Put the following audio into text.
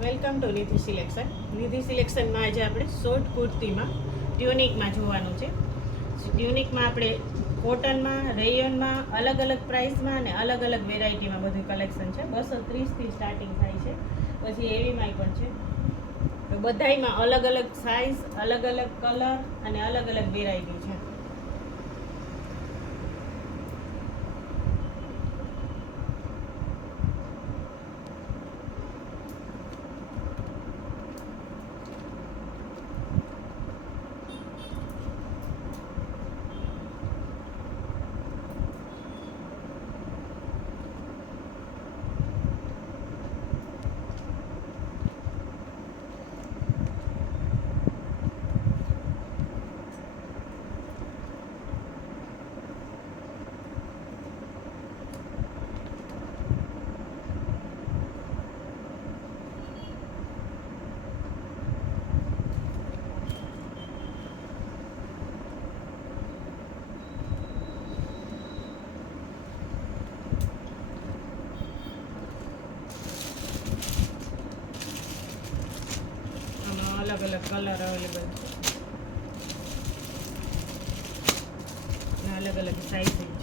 Welcome to Nidhi Selection. Nidhi સિલેક્શનમાં આજે આપણે શોર્ટ કુર્તીમાં ટ્યુનિકમાં જોવાનું છે. ટ્યુનિકમાં આપણે કોટનમાં, રેયોનમાં, અલગ અલગ પ્રાઇસમાં અને અલગ અલગ વેરાયટીમાં બધું કલેક્શન છે. 230થી સ્ટાર્ટિંગ થાય છે, પછી એવીમાંય પણ છે. તો બધાયમાં અલગ અલગ સાઇઝ, અલગ અલગ કલર અને અલગ અલગ વેરાયટી છે. અલગ અલગ કલર અવેલેબલ છે અને અલગ અલગ સાઇઝ